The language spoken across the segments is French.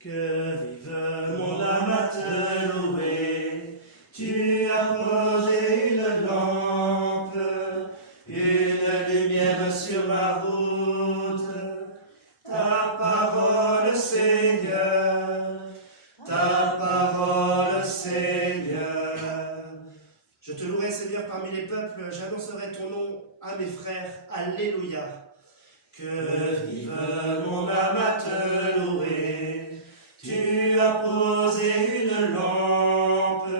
Que vive mon âme à te louer, tu as posé une lampe, une lumière sur ma route. Ta parole, Seigneur, ta parole, Seigneur. Je te louerai, Seigneur, parmi les peuples, j'annoncerai ton nom à mes frères. Alléluia. Que vive mon âme à te louer, tu as posé une lampe,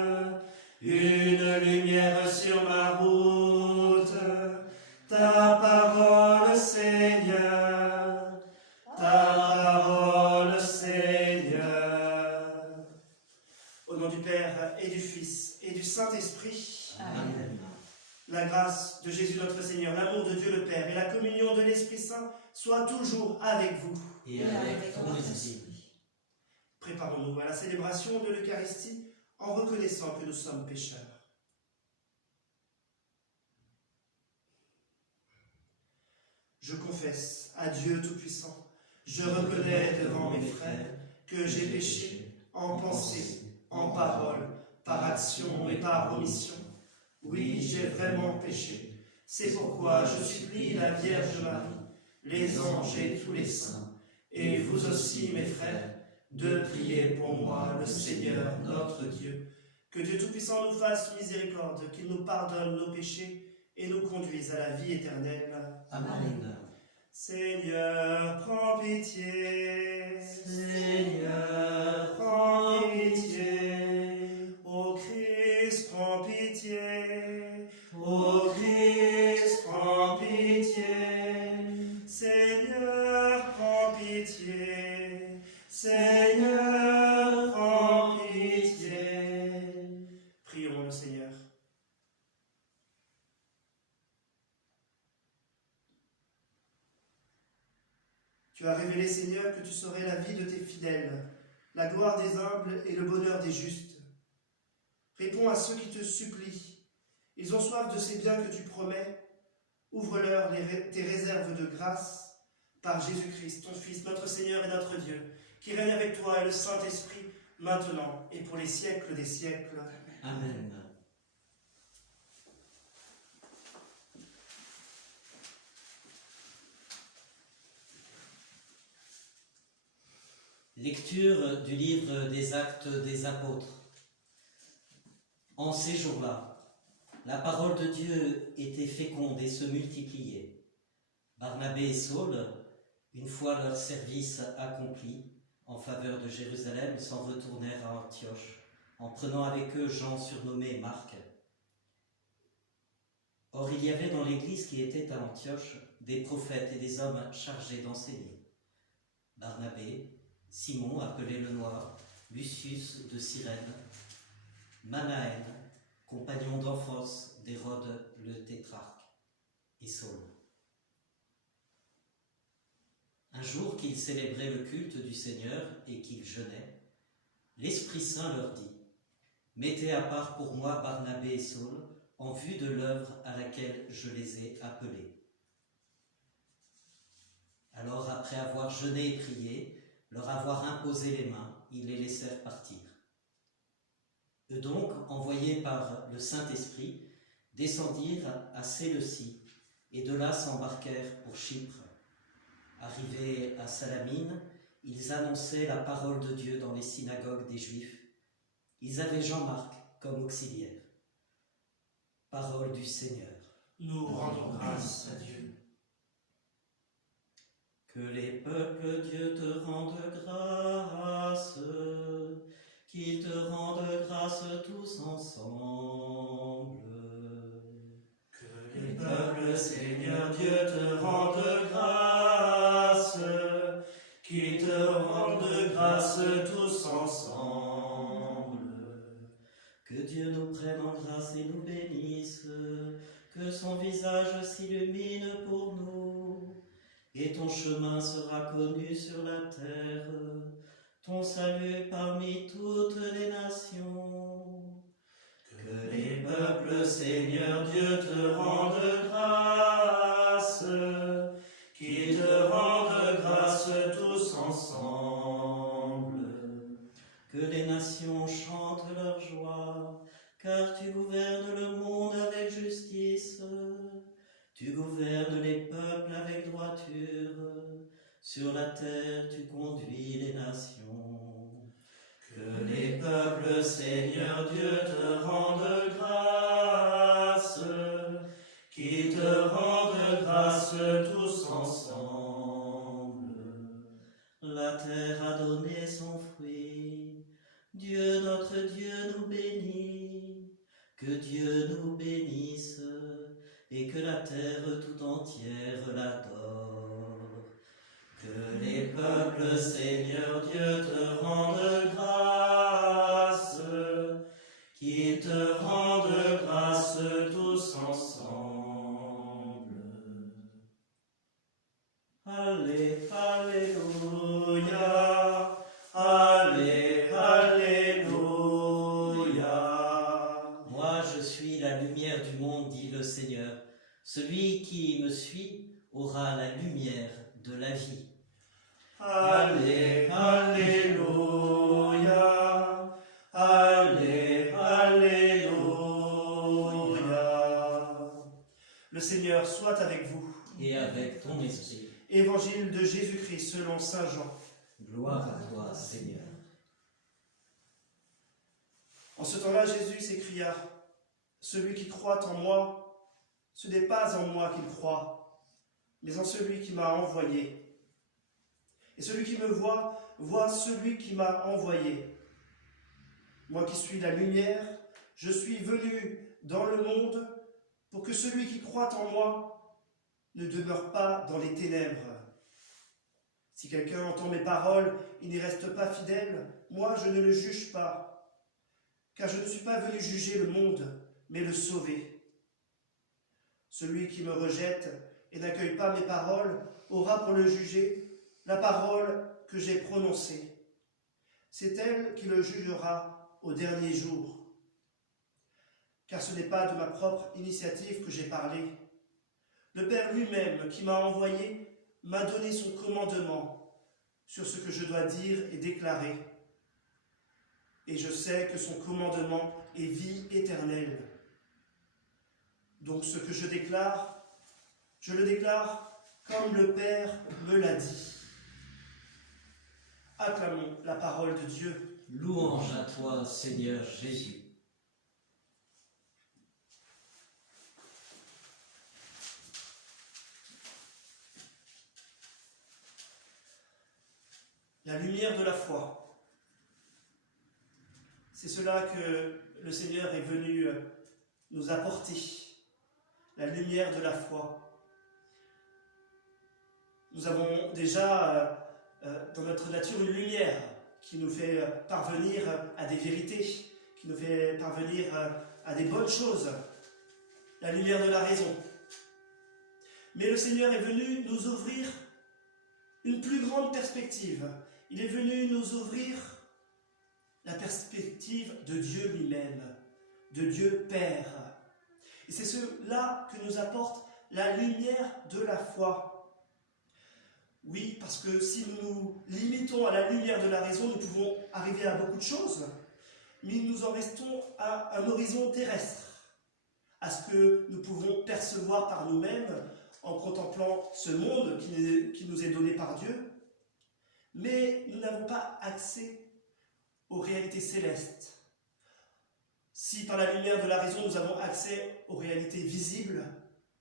une lumière sur ma route. Ta parole, Seigneur, ta parole, Seigneur. Au nom du Père et du Fils et du Saint-Esprit. Amen. La grâce de Jésus notre Seigneur, l'amour de Dieu le Père et la communion de l'Esprit Saint soient toujours avec vous. Et avec ton esprit. Préparons-nous à la célébration de l'Eucharistie en reconnaissant que nous sommes pécheurs. Je confesse à Dieu Tout-Puissant, je reconnais devant mes frères que j'ai péché en pensée, en parole, par action et par omission. Oui, j'ai vraiment péché. C'est pourquoi je supplie la Vierge Marie, les anges et tous les saints, et vous aussi, mes frères, de prier pour moi, le Seigneur, notre Dieu. Que Dieu Tout-Puissant nous fasse miséricorde, qu'il nous pardonne nos péchés et nous conduise à la vie éternelle. Amen. Seigneur, prends pitié. Seigneur, Prends pitié. Ô Christ, prends pitié. Ô Christ, prends pitié. Seigneur, prends pitié. Seigneur, prends pitié. Prions le Seigneur. Tu as révélé, Seigneur, que tu saurais la vie de tes fidèles, la gloire des humbles et le bonheur des justes. Réponds à ceux qui te supplient. Ils ont soif de ces biens que tu promets. Ouvre-leur tes réserves de grâce par Jésus-Christ, ton Fils, notre Seigneur et notre Dieu, qui règne avec toi et le Saint-Esprit, maintenant et pour les siècles des siècles. Amen. Lecture du livre des Actes des Apôtres. En ces jours-là, la parole de Dieu était féconde et se multipliait. Barnabé et Saul, une fois leur service accompli en faveur de Jérusalem, s'en retournèrent à Antioche, en prenant avec eux Jean surnommé Marc. Or il y avait dans l'église qui était à Antioche des prophètes et des hommes chargés d'enseigner. Barnabé, Simon, appelé le Noir, Lucius de Cyrène, Manaën, compagnon d'enfance d'Hérode le tétrarque, et Saul. Un jour qu'ils célébraient le culte du Seigneur et qu'ils jeûnaient, l'Esprit Saint leur dit : « Mettez à part pour moi Barnabé et Saul, en vue de l'œuvre à laquelle je les ai appelés. » Alors, après avoir jeûné et prié, leur avoir imposé les mains, ils les laissèrent partir. Eux donc, envoyés par le Saint-Esprit, descendirent à Séleucie et de là s'embarquèrent pour Chypre. Arrivés à Salamine, ils annonçaient la parole de Dieu dans les synagogues des Juifs. Ils avaient Jean-Marc comme auxiliaire. Parole du Seigneur. Nous rendons grâce à Dieu. Que les peuples, Dieu, te rendent grâce, qu'ils te rendent grâce tous ensemble. Que les peuples, Seigneur Dieu, te rendent grâce, qu'ils te rendent grâce tous ensemble. Que Dieu nous prenne en grâce et nous bénisse, que son visage s'illumine pour nous, et ton chemin sera connu sur la terre, ton salut parmi toutes les nations. Que les peuples, Seigneur Dieu, te rendent grâce, qu'ils te rendent grâce tous ensemble. tu gouvernes le monde avec justice. Tu gouvernes les peuples avec droiture. Sur la terre, tu conduis les nations. Que les peuples, Seigneur Dieu, te rendent grâce. Qu'ils te rendent grâce tous ensemble. La terre a donné son fruit. Dieu, notre Dieu, nous bénit. Que Dieu nous bénisse et que la terre tout entière l'adore. Que les peuples, Seigneur Dieu, te rendent grâce. Qu'ils te rendent grâce tous ensemble. Allez, alléluia. Allez, alléluia. Moi, je suis la lumière du monde, dit le Seigneur. Celui qui me suit aura la lumière de la vie. Allez, alléluia. Allez, alléluia. Le Seigneur soit avec vous. Et avec ton esprit. Évangile de Jésus-Christ selon saint Jean. Gloire à toi, Seigneur. En ce temps-là, Jésus s'écria, « Celui qui croit en moi, ce n'est pas en moi qu'il croit, mais en celui qui m'a envoyé. Et celui qui me voit, voit celui qui m'a envoyé. Moi qui suis la lumière, je suis venu dans le monde pour que celui qui croit en moi ne demeure pas dans les ténèbres. Si quelqu'un entend mes paroles et n'y reste pas fidèle, moi je ne le juge pas. Car je ne suis pas venu juger le monde, mais le sauver. Celui qui me rejette et n'accueille pas mes paroles aura pour le juger la parole que j'ai prononcée. C'est elle qui le jugera au dernier jour. Car ce n'est pas de ma propre initiative que j'ai parlé. Le Père lui-même qui m'a envoyé m'a donné son commandement sur ce que je dois dire et déclarer. Et je sais que son commandement est vie éternelle. Donc ce que je le déclare comme le Père me l'a dit. Acclamons la parole de Dieu. Louange à toi, Seigneur Jésus. La lumière de la foi. C'est cela que le Seigneur est venu nous apporter. La lumière de la foi. Nous avons déjà dans notre nature une lumière qui nous fait parvenir à des vérités, qui nous fait parvenir à des bonnes choses. La lumière de la raison. Mais le Seigneur est venu nous ouvrir une plus grande perspective. Il est venu nous ouvrir la perspective de Dieu lui-même, de Dieu Père. Et c'est cela que nous apporte la lumière de la foi. Oui, parce que si nous nous limitons à la lumière de la raison, nous pouvons arriver à beaucoup de choses, mais nous en restons à un horizon terrestre, à ce que nous pouvons percevoir par nous-mêmes en contemplant ce monde qui nous est donné par Dieu, mais nous n'avons pas accès aux réalités célestes. Si par la lumière de la raison nous avons accès aux réalités visibles,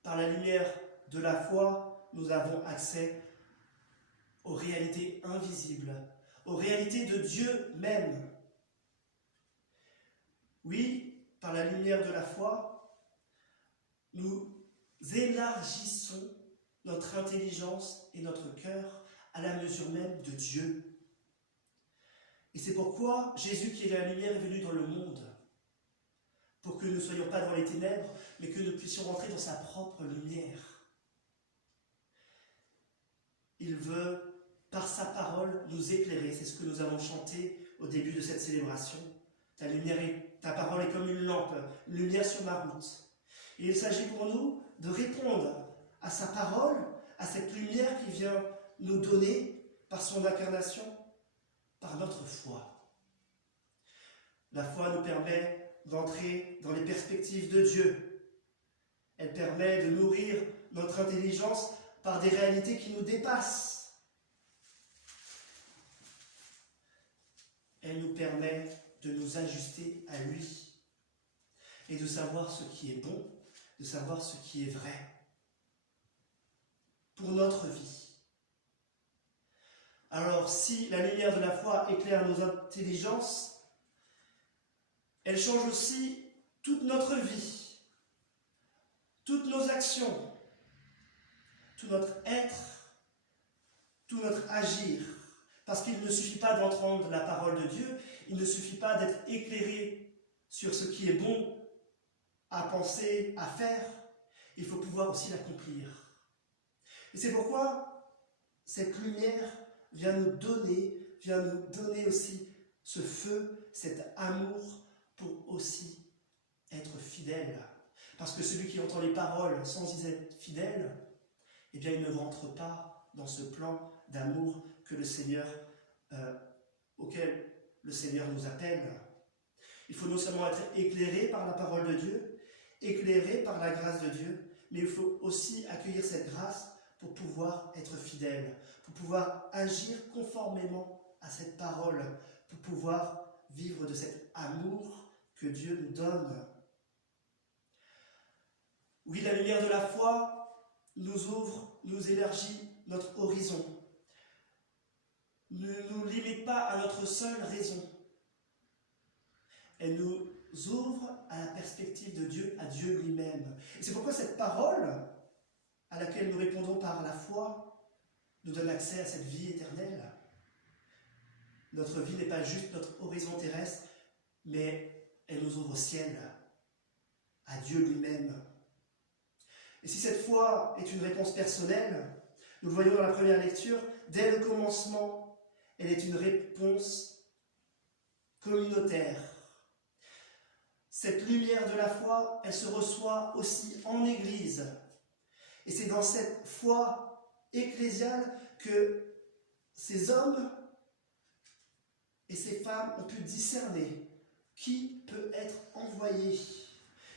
par la lumière de la foi nous avons accès aux réalités invisibles, aux réalités de Dieu même. Oui, par la lumière de la foi, nous élargissons notre intelligence et notre cœur à la mesure même de Dieu. Et c'est pourquoi Jésus, qui est la lumière, est venu dans le monde, pour que nous ne soyons pas dans les ténèbres, mais que nous puissions rentrer dans sa propre lumière. Il veut, par sa parole, nous éclairer. C'est ce que nous avons chanté au début de cette célébration. Ta parole est comme une lampe, une lumière sur ma route. Et il s'agit pour nous de répondre à sa parole, à cette lumière qui vient nous donner par son incarnation, par notre foi. La foi nous permet d'entrer dans les perspectives de Dieu. Elle permet de nourrir notre intelligence par des réalités qui nous dépassent. Elle nous permet de nous ajuster à lui et de savoir ce qui est bon, de savoir ce qui est vrai pour notre vie. Alors, si la lumière de la foi éclaire nos intelligences, elle change aussi toute notre vie, toutes nos actions, tout notre être, tout notre agir. Parce qu'il ne suffit pas d'entendre la parole de Dieu, il ne suffit pas d'être éclairé sur ce qui est bon à penser, à faire, il faut pouvoir aussi l'accomplir. Et c'est pourquoi cette lumière vient nous donner aussi ce feu, cet amour pour aussi être fidèle. Parce que celui qui entend les paroles sans y être fidèle, eh bien il ne rentre pas dans ce plan d'amour que le Seigneur, auquel le Seigneur nous appelle. Il faut non seulement être éclairé par la parole de Dieu, éclairé par la grâce de Dieu, mais il faut aussi accueillir cette grâce pour pouvoir être fidèle, pour pouvoir agir conformément à cette parole, pour pouvoir vivre de cet amour que Dieu nous donne. Oui, la lumière de la foi nous ouvre, nous élargit notre horizon, ne nous limite pas à notre seule raison. Elle nous ouvre à la perspective de Dieu, à Dieu lui-même. Et c'est pourquoi cette parole, à laquelle nous répondons par la foi, nous donne accès à cette vie éternelle. Notre vie n'est pas juste notre horizon terrestre, mais elle nous ouvre au ciel, à Dieu lui-même. Et si cette foi est une réponse personnelle, nous le voyons dans la première lecture, dès le commencement, elle est une réponse communautaire. Cette lumière de la foi, elle se reçoit aussi en Église. Et c'est dans cette foi ecclésiale que ces hommes et ces femmes ont pu discerner qui peut être envoyé.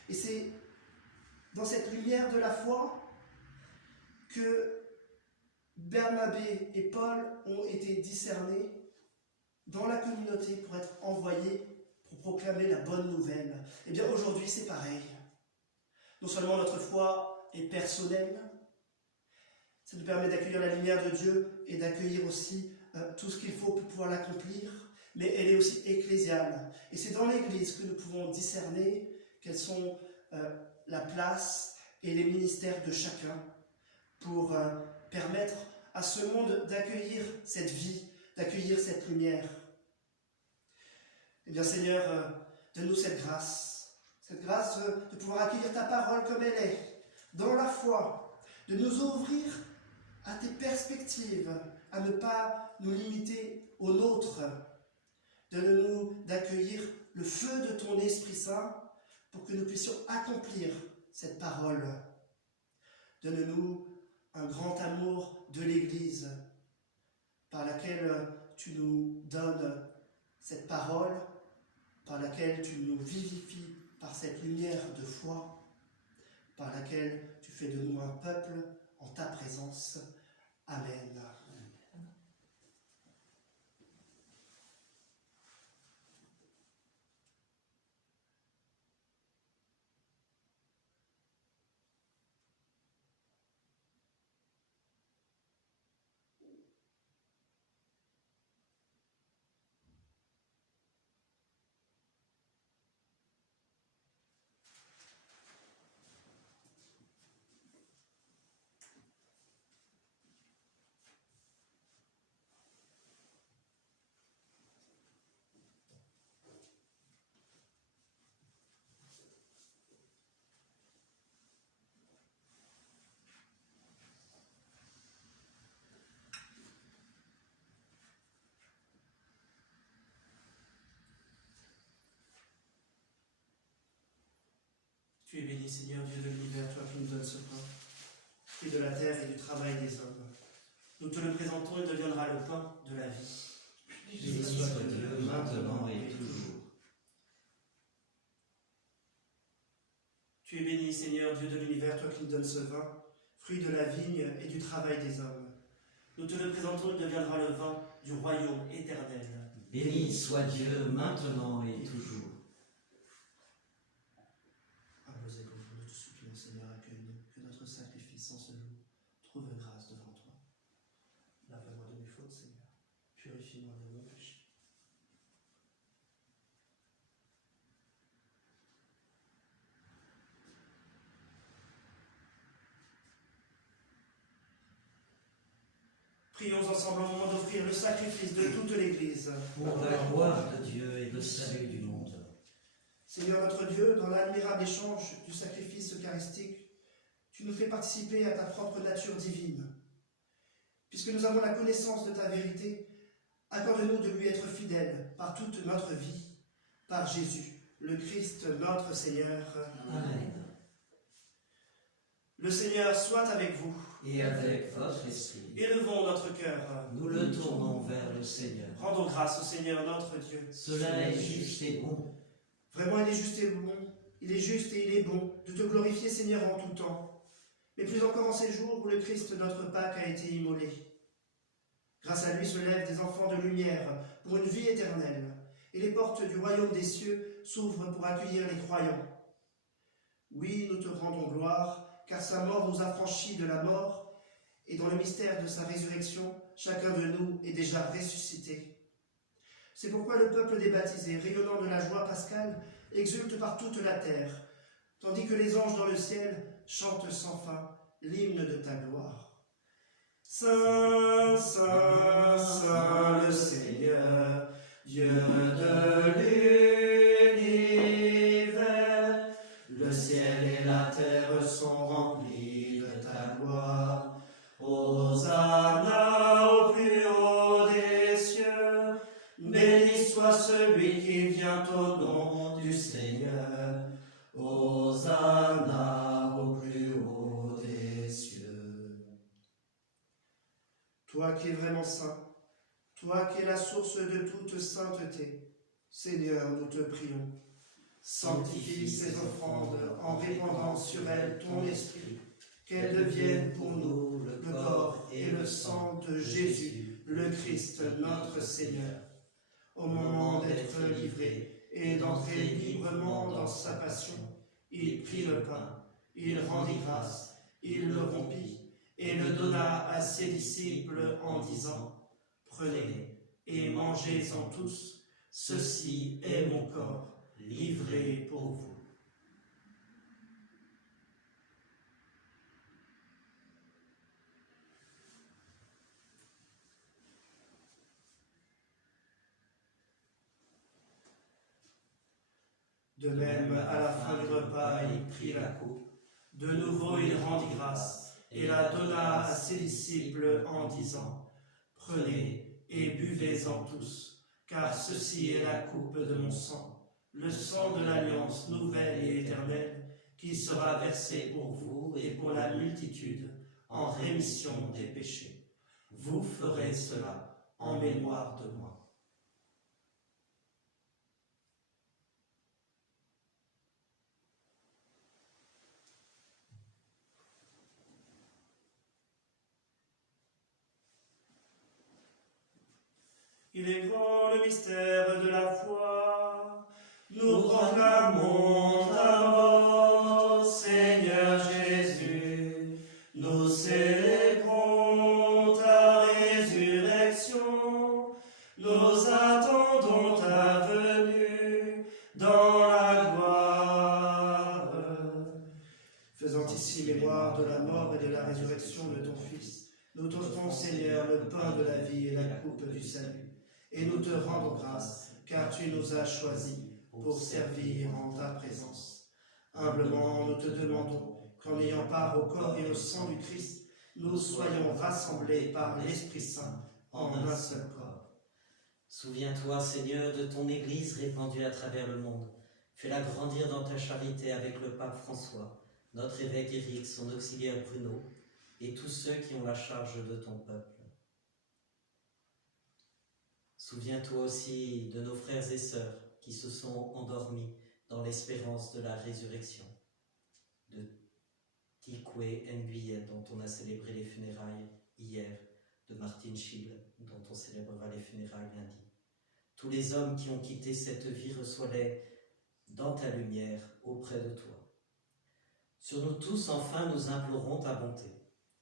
Et c'est dans cette lumière de la foi que Barnabé et Paul ont été discernés dans la communauté pour être envoyés pour proclamer la bonne nouvelle. Eh bien aujourd'hui c'est pareil. Non seulement notre foi est personnelle, ça nous permet d'accueillir la lumière de Dieu et d'accueillir aussi tout ce qu'il faut pour pouvoir l'accomplir, mais elle est aussi ecclésiale. Et c'est dans l'Église que nous pouvons discerner quelles sont la place et les ministères de chacun pour permettre à ce monde d'accueillir cette vie, d'accueillir cette lumière. Eh bien Seigneur, donne-nous cette grâce de pouvoir accueillir ta parole comme elle est, dans la foi, de nous ouvrir à tes perspectives, à ne pas nous limiter aux nôtres, d'accueillir le feu de ton Esprit Saint pour que nous puissions accomplir cette parole. Donne-nous un grand amour de l'Église par laquelle tu nous donnes cette parole, par laquelle tu nous vivifies par cette lumière de foi, par laquelle tu fais de nous un peuple en ta présence. Amen. Tu es béni, Seigneur, Dieu de l'univers, toi qui nous donnes ce pain, et de la terre et du travail des hommes. Nous te le présentons, il deviendra le pain de la vie. Béni soit Dieu, maintenant et toujours. Tu es béni, Seigneur, Dieu de l'univers, toi qui nous donnes ce vin, fruit de la vigne et du travail des hommes. Nous te le présentons, il deviendra le vin du royaume éternel. Béni soit Dieu maintenant et toujours. Humbles et pauvres, nous te supplions, Seigneur, accueille-nous, que notre sacrifice en ce jour trouve grâce devant toi. Lave-moi de mes fautes, Seigneur, purifie-moi de mon péché. Prions ensemble au moment d'offrir le sacrifice de toute l'Église. Pour la gloire de Dieu et le salut du monde. Seigneur notre Dieu, dans l'admirable échange du sacrifice eucharistique, tu nous fais participer à ta propre nature divine. Puisque nous avons la connaissance de ta vérité, accorde-nous de lui être fidèles par toute notre vie, par Jésus, le Christ notre Seigneur. Amen. Le Seigneur soit avec vous. Et avec votre esprit. Élevons notre cœur. Nous le tournons vers le Seigneur. Rendons grâce au Seigneur notre Dieu. Cela est juste et bon. Vraiment, il est juste et bon. Il est juste et il est bon de te glorifier, Seigneur, en tout temps. Mais plus encore en ces jours où le Christ, notre Pâque, a été immolé. Grâce à lui se lèvent des enfants de lumière pour une vie éternelle. Et les portes du royaume des cieux s'ouvrent pour accueillir les croyants. Oui, nous te rendons gloire, car sa mort nous a franchis de la mort, et dans le mystère de sa résurrection, chacun de nous est déjà ressuscité. C'est pourquoi le peuple des baptisés, rayonnant de la joie pascale, exulte par toute la terre, tandis que les anges dans le ciel chantent sans fin l'hymne de ta gloire. Saint, Saint, Saint le Seigneur, Dieu de l'univers, le ciel et la terre sont remplis de ta gloire. Hosanna au plus haut des cieux, béni soit celui qui vient au nom du Seigneur. Hosanna au plus haut des cieux. Toi qui es vraiment saint, toi qui es la source de toute sainteté, Seigneur, nous te prions. Sanctifie ces offrandes en répandant sur elles ton esprit, qu'elles deviennent pour nous le corps et le sang de Jésus, le Christ, notre Seigneur. Au moment d'être livré et d'entrer librement dans sa passion, il prit le pain, il rendit grâce, il le rompit et le donna à ses disciples en disant : Prenez et mangez-en tous, ceci est mon corps, livré pour vous. De même, à la fin du repas, il prit la coupe. De nouveau, il rendit grâce et la donna à ses disciples en disant : Prenez et buvez-en tous, car ceci est la coupe de mon sang, le sang de l'alliance nouvelle et éternelle, qui sera versé pour vous et pour la multitude en rémission des péchés. Vous ferez cela en mémoire de moi. Il est grand le mystère de la foi. Nous proclamons ta mort, Seigneur Jésus. Nous célébrons ta résurrection. Nous attendons ta venue dans la gloire. Faisant ici mémoire de la mort et de la résurrection de ton Fils, nous t'offrons, Seigneur, le pain de la vie et la coupe du salut. Et nous te rendons grâce, car tu nous as choisis pour servir en ta présence. Humblement, nous te demandons qu'en ayant part au corps et au sang du Christ, nous soyons rassemblés par l'Esprit Saint en un seul corps. Souviens-toi, Seigneur, de ton Église répandue à travers le monde. Fais-la grandir dans ta charité avec le pape François, notre évêque Éric, son auxiliaire Bruno, et tous ceux qui ont la charge de ton peuple. Souviens-toi aussi de nos frères et sœurs qui se sont endormis dans l'espérance de la résurrection. de Tikwe Nguyen, dont on a célébré les funérailles hier, de Martin Schill, dont on célébrera les funérailles lundi. Tous les hommes qui ont quitté cette vie, reçois-les dans ta lumière, auprès de toi. Sur nous tous, enfin, nous implorons ta bonté.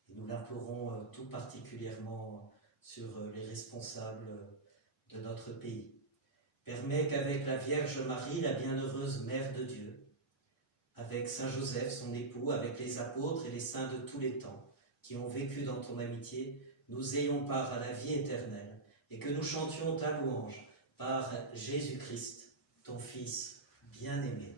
Et nous l'implorons tout particulièrement sur les responsables de notre pays. Permets qu'avec la Vierge Marie, la bienheureuse Mère de Dieu, avec Saint Joseph, son époux, avec les apôtres et les saints de tous les temps, qui ont vécu dans ton amitié, nous ayons part à la vie éternelle, et que nous chantions ta louange par Jésus-Christ, ton Fils bien-aimé.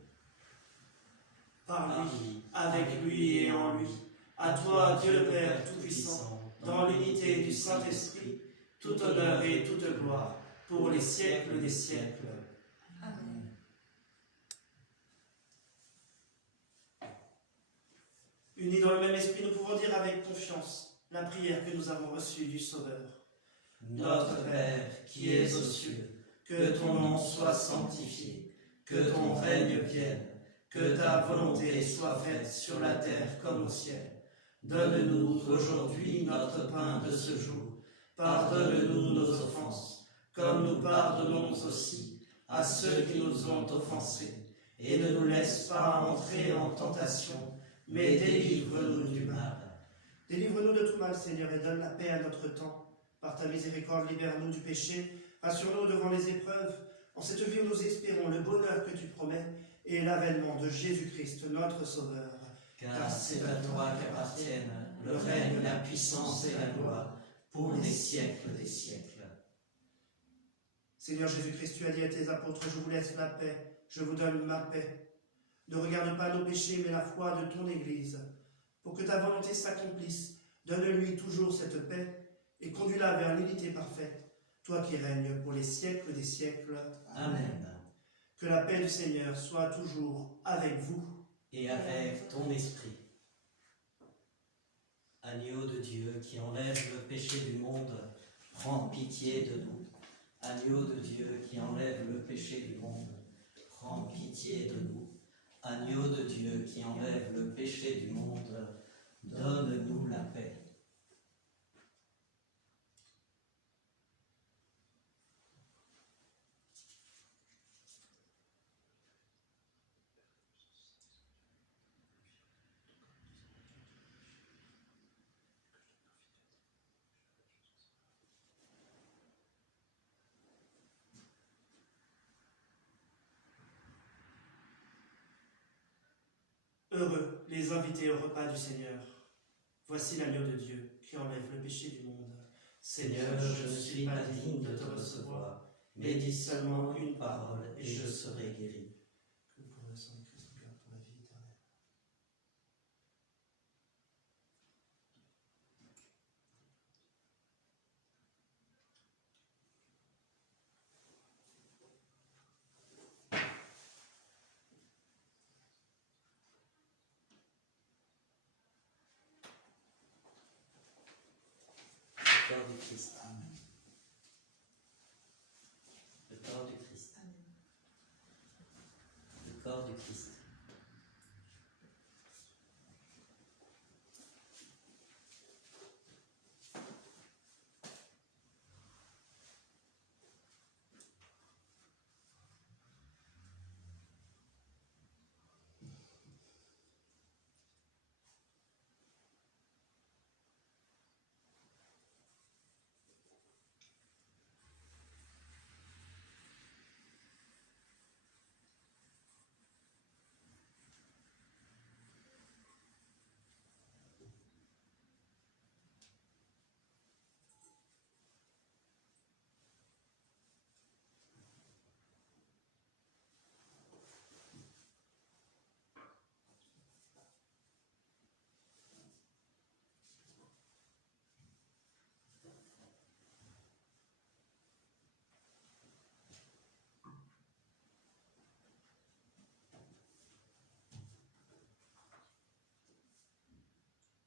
Par lui, avec lui et en lui, à toi, Dieu le Père Tout-Puissant, dans l'unité du Saint-Esprit, tout honneur et toute gloire, pour les siècles des siècles. Amen. Unis dans le même esprit, nous pouvons dire avec confiance la prière que nous avons reçue du Sauveur. Notre Père, qui es aux cieux, que ton nom soit sanctifié, que ton règne vienne, que ta volonté soit faite sur la terre comme au ciel. Donne-nous aujourd'hui notre pain de ce jour. Pardonne-nous nos offenses, comme nous pardonnons aussi à ceux qui nous ont offensés. Et ne nous laisse pas entrer en tentation, mais délivre-nous du mal. Délivre-nous de tout mal, Seigneur, et donne la paix à notre temps. Par ta miséricorde, libère-nous du péché, rassure-nous devant les épreuves. En cette vie où nous espérons le bonheur que tu promets et l'avènement de Jésus-Christ, notre Sauveur. Car c'est à toi qu'appartiennent le règne, la puissance et la gloire, pour les siècles des siècles. Seigneur Jésus-Christ, tu as dit à tes apôtres, je vous laisse la paix, je vous donne ma paix. Ne regarde pas nos péchés, mais la foi de ton Église. Pour que ta volonté s'accomplisse, donne-lui toujours cette paix et conduis-la vers l'unité parfaite, toi qui règnes pour les siècles des siècles. Amen. Que la paix du Seigneur soit toujours avec vous. Et avec ton esprit. Agneau de Dieu qui enlève le péché du monde, prends pitié de nous. Agneau de Dieu qui enlève le péché du monde, prends pitié de nous. Agneau de Dieu qui enlève le péché du monde, donne-nous la paix. Heureux les invités au repas du Seigneur. Voici l'agneau de Dieu qui enlève le péché du monde. Seigneur, je ne suis pas digne de te recevoir, mais dis seulement une parole et je serai guéri. Que pour le sang de Christ nous garde pour la vie éternelle. Le corps du Christ. Le corps du Christ. Le corps du Christ.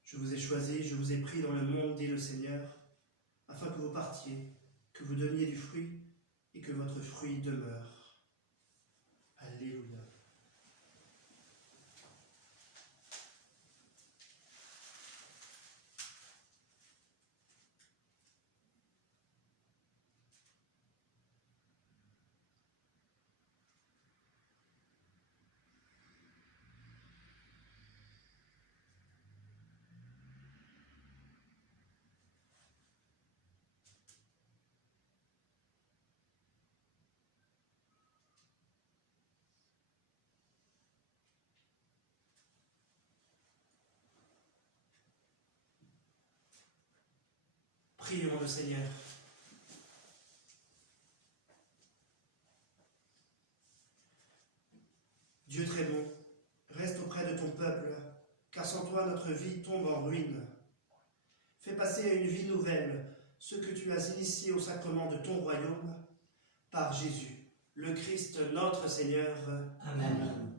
Je vous ai choisi, je vous ai pris dans le monde, dit le Seigneur, afin que vous partiez, que vous donniez du fruit et que votre fruit demeure. Alléluia. Prions le Seigneur. Dieu très bon, reste auprès de ton peuple, car sans toi notre vie tombe en ruine. Fais passer à une vie nouvelle ce que tu as initié au sacrement de ton royaume, par Jésus, le Christ notre Seigneur. Amen.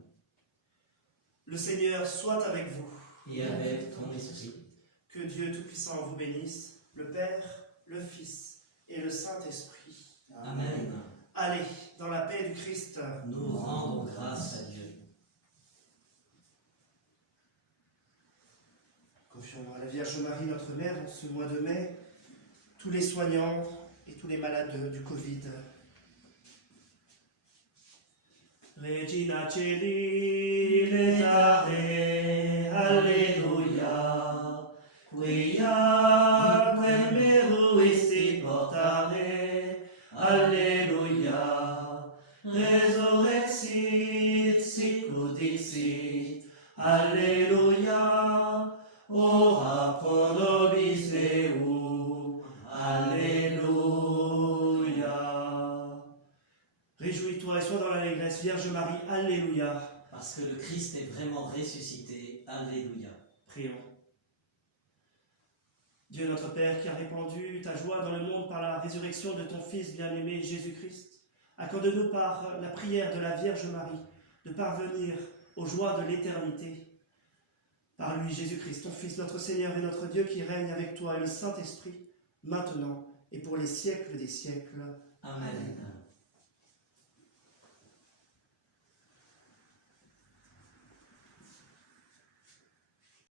Le Seigneur soit avec vous. Et avec ton esprit. Que Dieu Tout-Puissant vous bénisse, le Père, le Fils et le Saint-Esprit. Amen. Allez, dans la paix du Christ. Nous rendons grâce à Dieu. Confions à la Vierge Marie, notre Mère, en ce mois de mai, tous les soignants et tous les malades du Covid. Regina Celi, letare, alleluia, quia quem meruisti portare, alleluia, resurrexit, sicut dixit, alleluia, ora pro nobis Deum, alléluia. Réjouis-toi et sois dans l'allégresse, Vierge Marie, alléluia. Parce que le Christ est vraiment ressuscité, alléluia. Prions. Dieu notre Père, qui a répandu ta joie dans le monde par la résurrection de ton Fils bien-aimé Jésus-Christ, accorde-nous par la prière de la Vierge Marie de parvenir aux joies de l'éternité. Par lui, Jésus-Christ, ton Fils, notre Seigneur et notre Dieu, qui règne avec toi et le Saint-Esprit, maintenant et pour les siècles des siècles. Amen.